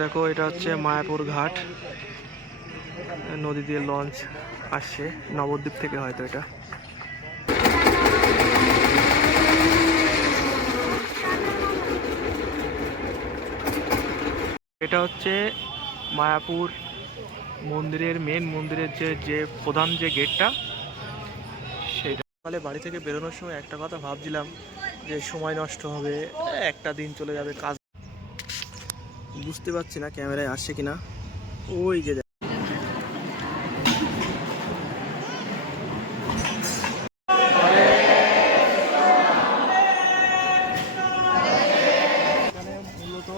দেখো এটা হচ্ছে মায়াপুর ঘাট, নদী দিয়ে লঞ্চ আসছে নবদ্বীপ থেকে, হয়তো এটা হচ্ছে মায়াপুর মন্দিরের মেন যে প্রধান যে গেটটা সেটা। সকালে বাড়ি থেকে বেরোনোর সময় একটা কথা ভাবছিলাম যে সময় নষ্ট হবে, একটা দিন চলে যাবে, কাজ বুঝতে পারছি না ক্যামেরায় আসছে কিনা। ওই যে মূলত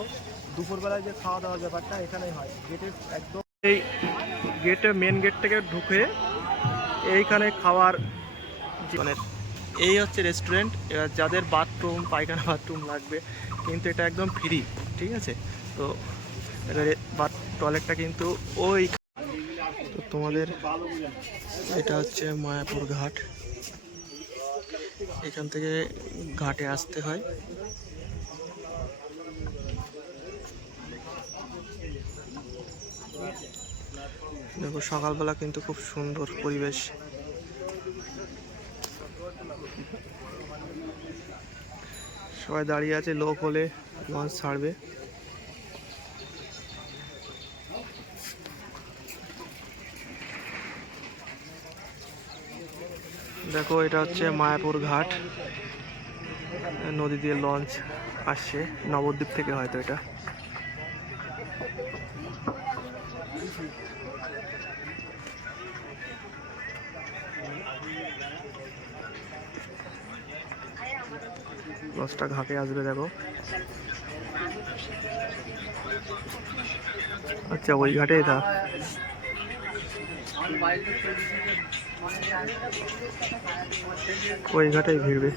দুপুরবেলায় যে খাওয়া দাওয়ার ব্যাপারটা এখানেই হয়, গেটের একদম এই মেন গেট থেকে ঢুকে এইখানে খাওয়ার মানে এই হচ্ছে রেস্টুরেন্ট। এবার যাদের বাথরুম পায়খানা বাথরুম লাগবে কিন্তু এটা একদম ফ্রি, ঠিক আছে। তো এবারে টয়লেটটা কিন্তু ওই, তো তোমাদের এটা হচ্ছে মায়াপুর ঘাট, এখান থেকে ঘাটে আসতে হয়। দেখো সকালবেলা কিন্তু খুব সুন্দর পরিবেশ। সবাই দাঁড়িয়ে আছে, লোক হলে লঞ্চ ছাড়বে। দেখো এটা হচ্ছে মায়াপুর ঘাট, নদী দিয়ে লঞ্চ আসছে নবদ্বীপ থেকে, হয়তো লঞ্চটা ঘাটে আসবে। দেখো আচ্ছা ওই ঘাটে এটা, ওই ঘাটেই ভিড়বে।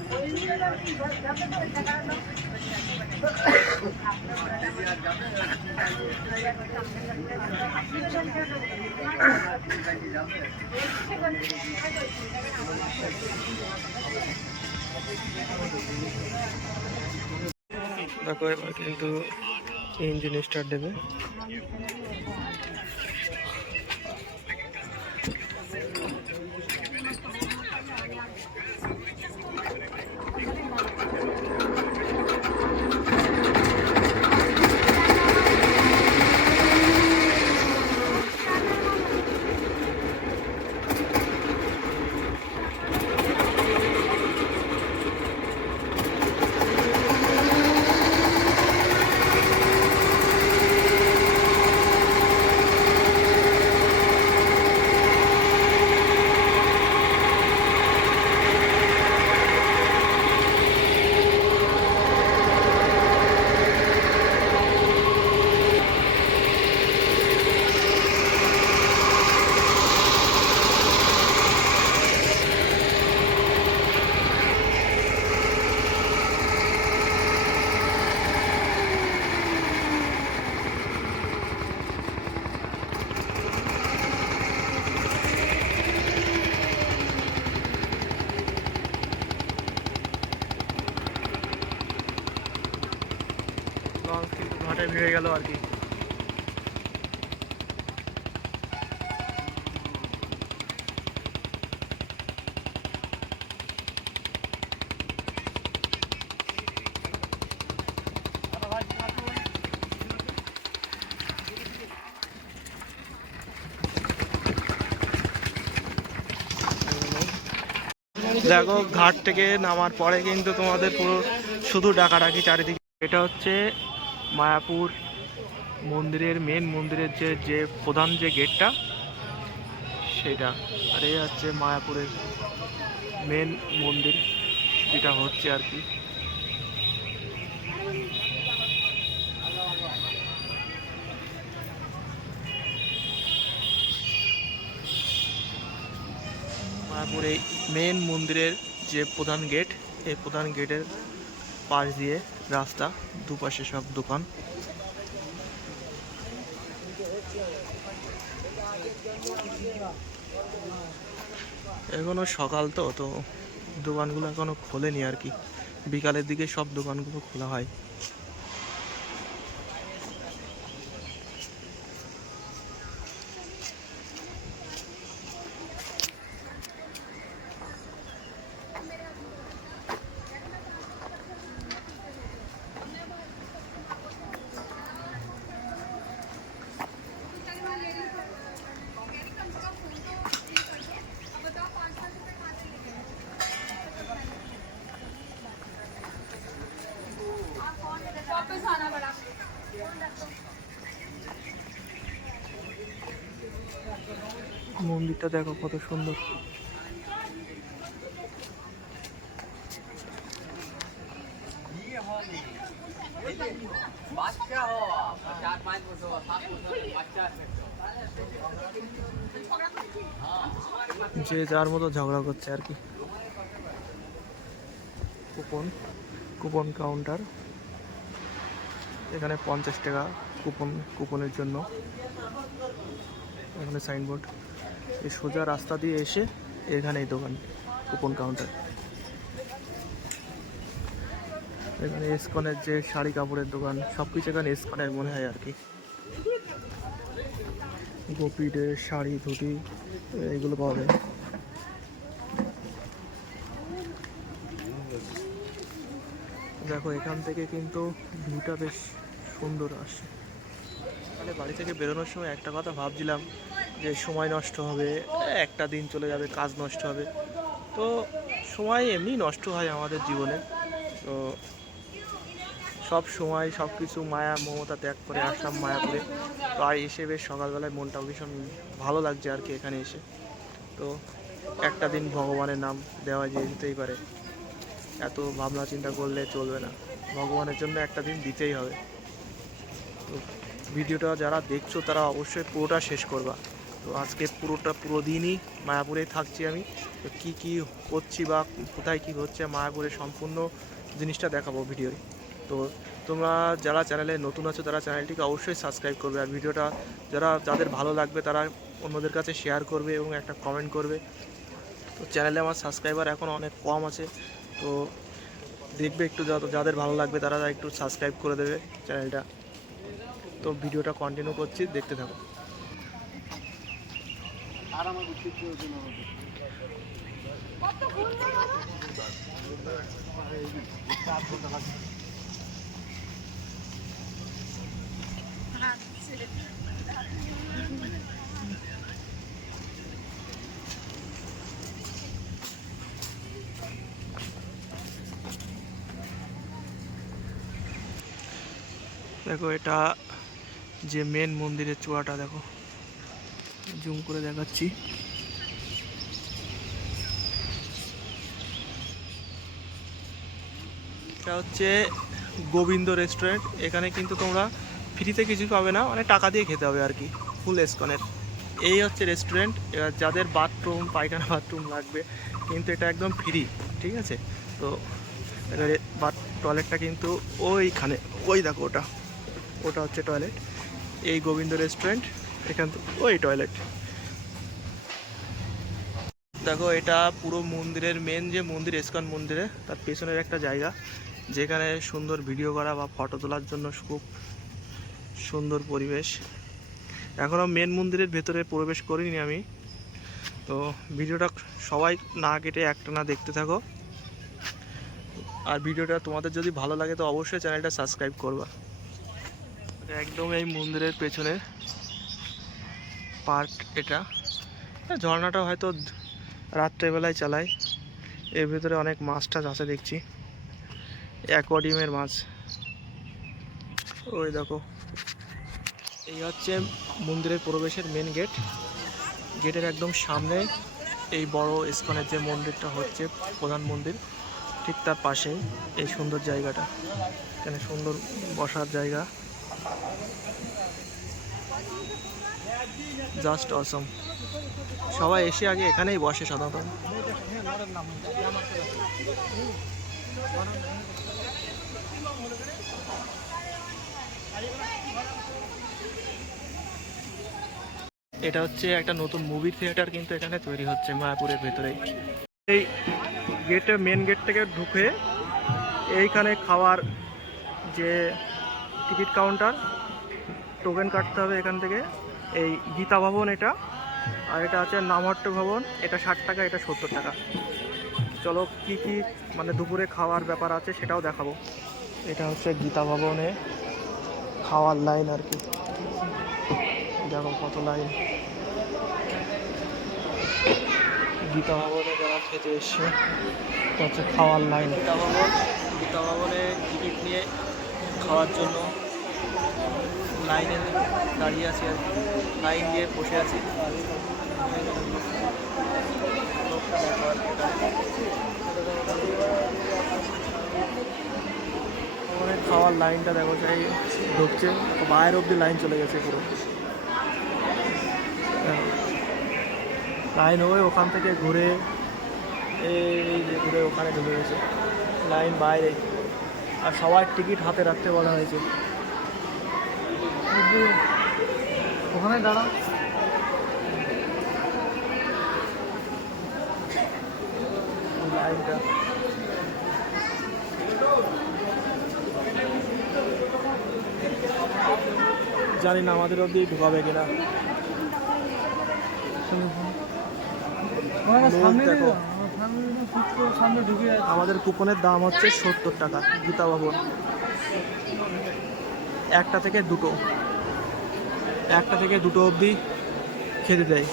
দেখো এবার কিন্তু ইঞ্জিন স্টার্ট দেবে। লঞ্চ কিন্তু ঘাটে ভিড়ে গেল আর কি। দেখো ঘাট থেকে নামার পরে কিন্তু তোমাদের পুরো শুধু ডাকাডাকি চারিদিকে। এটা হচ্ছে মায়াপুর মন্দিরের মন্দিরের যে প্রধান যে গেটটা সেটা। আর এই হচ্ছে মায়াপুরের মেন মন্দির যেটা হচ্ছে আর কি। মায়াপুর এই মেন মন্দিরের যে প্রধান গেট, এই প্রধান গেটের পাশ দিয়ে রাস্তা, দুপাশে সব দোকান। এখনো সকাল তো তো দোকানগুলো এখনো খোলেনি আর কি, বিকালের দিকে সব দোকানগুলো খোলা হয়। মন্দিরটা দেখো কত সুন্দর। যে যার মতো ঝগড়া করছে আর কি। কুপন কুপন কাউন্টার, এখানে 50 টাকা কুপনের জন্য। এখানে সাইনবোর্ড, এই সোজা রাস্তা দিয়ে এসে এখানে এই দোকান কুপন কাউন্টার। এখানে এসকনের যে শাড়ি কাপড়ের দোকান, সব কিছু এখানে এসকনের মনে হয় আর কি। গোপীদের শাড়ি ধুতি এগুলো পাওয়া যায়। দেখো এখান থেকে কিন্তু ভিউটা বেশ সুন্দর আসে। তাহলে বাড়ি থেকে বেরোনোর সময় একটা কথা ভাবছিলাম যে সময় নষ্ট হবে, একটা দিন চলে যাবে, কাজ নষ্ট হবে। তো সময় এমনি নষ্ট হয় আমাদের জীবনে। তো সব সময় সব কিছু মায়া মমতা ত্যাগ করে আসলাম মায়াপুরে। তো আর এসে বেশ সকালবেলায় মনটা ভীষণ ভালো লাগছে আর কি এখানে এসে। তো একটা দিন ভগবানের নাম দেওয়া যেতেই পারে, এত ভাবনা চিন্তা করলে চলবে না, ভগবানের জন্য একটা দিন দিতেই হবে। তো ভিডিওটা যারা দেখছো তারা অবশ্যই পুরোটা শেষ করবা। তো আজকে পুরো দিনই মায়াপুরেই থাকছি আমি। তো কী কী করছি বা কোথায় কী হচ্ছে মায়াপুরে সম্পূর্ণ জিনিসটা দেখাবো ভিডিওয়। তো তোমরা যারা চ্যানেলে নতুন আছো তারা চ্যানেলটিকে অবশ্যই সাবস্ক্রাইব করবে, আর ভিডিওটা যাদের ভালো লাগবে তারা অন্যদের কাছে শেয়ার করবে এবং একটা কমেন্ট করবে। তো চ্যানেলে আমার সাবস্ক্রাইবার এখন অনেক কম আছে, তো দেখবে একটু যাদের ভালো লাগবে তারা একটু সাবস্ক্রাইব করে দেবে চ্যানেলটা। তো ভিডিওটা কন্টিনিউ করছি, দেখতে থাকো। দেখো এটা যে মেন মন্দিরের চূড়াটা, দেখো জুম করে দেখাচ্ছি। এটা হচ্ছে গোবিন্দ রেস্টুরেন্ট। এখানে কিন্তু তোমরা ফ্রিতে কিছু পাবে না, মানে টাকা দিয়ে খেতে হবে আর কি, ফুল এসকনের। এই হচ্ছে রেস্টুরেন্ট। এবার যাদের বাথরুম পায়খানা বাথরুম লাগবে কিন্তু এটা একদম ফ্রি, ঠিক আছে। তো এবারে টয়লেটটা কিন্তু ওইখানে, ওই দেখো ওটা হচ্ছে টয়লেট। এই গোবিন্দ রেস্টুরেন্ট, এখান থেকে ওই টয়লেট। দেখো এটা পুরো মন্দিরের মেন যে মন্দির, ইস্কন মন্দিরে তার পেছনের একটা জায়গা যেখানে সুন্দর ভিডিও করা বা ফটো তোলার জন্য খুব সুন্দর পরিবেশ। এখনও মেন মন্দিরের ভেতরে প্রবেশ করিনি আমি। তো ভিডিওটা সবাই না কেটে একটানা দেখতে থাকো, আর ভিডিওটা তোমাদের যদি ভালো লাগে তো অবশ্যই চ্যানেলটা সাবস্ক্রাইব করবা। একদম এই মন্দিরের পেছনে পার্ক এটা। ঝর্ণাটা হয়তো রাত্রেবেলায় চালায়। এর ভিতরে অনেক মাছ টাছ আছে দেখছি, অ্যাকোয়ারিয়ামের মাছ। ওই দেখো এই হচ্ছে মন্দিরের প্রবেশের মেন গেট। গেটের একদম সামনে এই বড় ইস্কনের যে মন্দিরটা হচ্ছে প্রধান মন্দির, ঠিক তার পাশেই এই সুন্দর জায়গাটা। এখানে সুন্দর বসার জায়গা, জাস্ট অসম। সবাই এসে আগে এখানেই বসে সাধারণত। এটা হচ্ছে একটা নতুন মুভি থিয়েটার কিন্তু এখানে তৈরি হচ্ছে মায়াপুরের ভেতরেই। এই মেন গেট থেকে ঢুকে এইখানে খাওয়ার যে টিকিট কাউন্টার, টোকেন কাটতে হবে এখান থেকে। এই গীতা ভবন এটা, আর এটা আছে নামহট্ট ভবন, এটা 60 টাকা, এটা 70 টাকা। চলো কি কি মানে দুপুরে খাওয়ার ব্যাপার আছে সেটাও দেখাবো। এটা হচ্ছে গীতা ভবনে খাওয়ার লাইন আর কি, দেখো কত লাইন। গীতা ভবনে যারা খেতে এসছে এটা হচ্ছে খাওয়ার লাইন। গীতা ভবনে টিকিট নিয়ে খাওয়ার জন্য লাইনে দাঁড়িয়ে আছি আর কি, লাইন দিয়ে বসে আছি। লোকটা দেখো আর কি এখানে। ওখানে খাওয়ার লাইনটা দেখো, সেই ঢুকছে বাইরের অব্দি লাইন চলে গেছে পুরো। লাইন হয়ে ওখান থেকে ঘুরে এই যে ঘুরে ওখানে ঢুকে গেছে, লাইন বাইরে। আর সবার টিকিট হাতে রাখতে বলা হয়েছে। ওখানে দাঁড়া, লাইনটা জানি না আমাদের অবধি ঢুকাবে কিনা। দেখো আমাদের কুপনের দাম হচ্ছে 70 টাকা গীতা ভবন। একটা থেকে দুটো অবধি খেতে দেয়।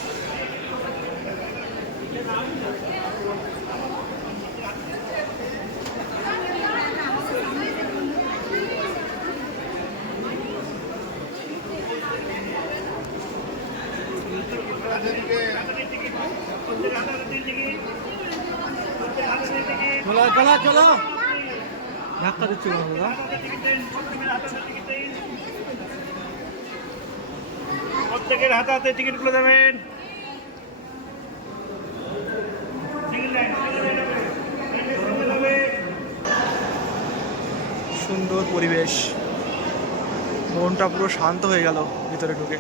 চলো ধাক্কা দিচ্ছে দাদা। প্রত্যেকের হাতে হাতে টিকিটগুলো দেবেন। সুন্দর পরিবেশ, মনটা পুরো শান্ত হয়ে গেল ভিতরে ঢুকে।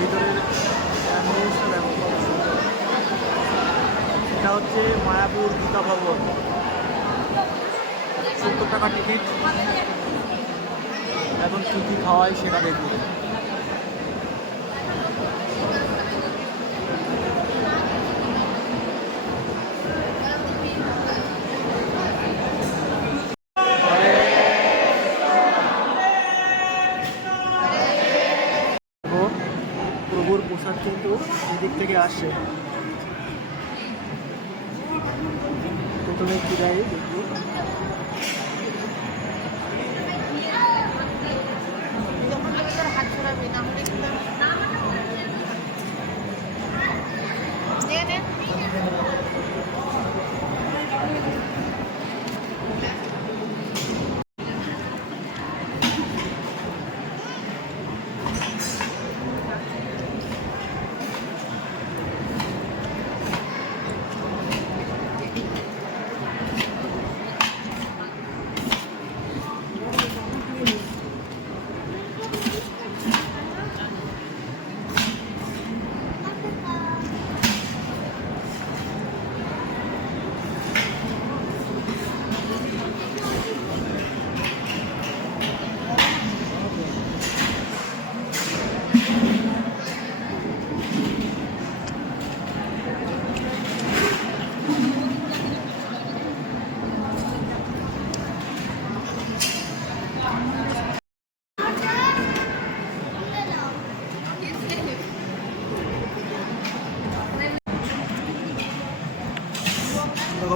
ভিতরের অ্যাম্বিয়েন্সটা দেখো কত সুন্দর। এটা হচ্ছে মায়াপুর গীতা ভবন, 70 টাকা টিকিট। এখন কী কী খাওয়াই সেটা দেখব। প্রভুর প্রসাদ কিন্তু এদিক থেকে আসে। প্রথমে কি দেয় দেখবো।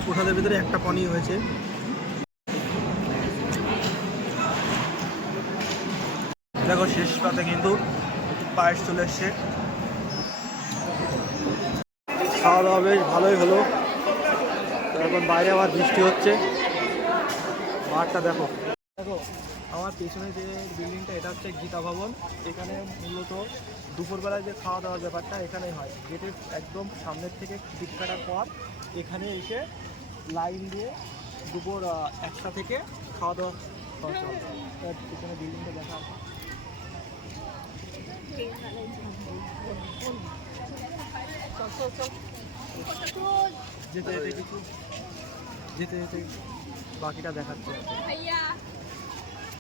প্রসাদের ভিতরে একটা পানি হয়েছে। দেখো শেষ পাতে কিন্তু পায়েস চলে এসছে। খাওয়া দাওয়া বেশ ভালোই হলো। এখন বাইরে আবার বৃষ্টি হচ্ছে, মাঠটা দেখো। দেখো আমার পেছনে যে বিল্ডিংটা, এটা হচ্ছে গীতা ভবন। এখানে মূলত দুপুরবেলায় যে খাওয়া দাওয়ার ব্যাপারটা এখানেই হয়। গেটের একদম সামনের থেকে টিকিট কাটার পর এখানে এসে লাইন দিয়ে দুপুর 1টা থেকে খাওয়া দাওয়া চলে। তার পিছনে বিল্ডিংটা দেখা যেতে যেতে বাকিটা দেখাচ্ছে।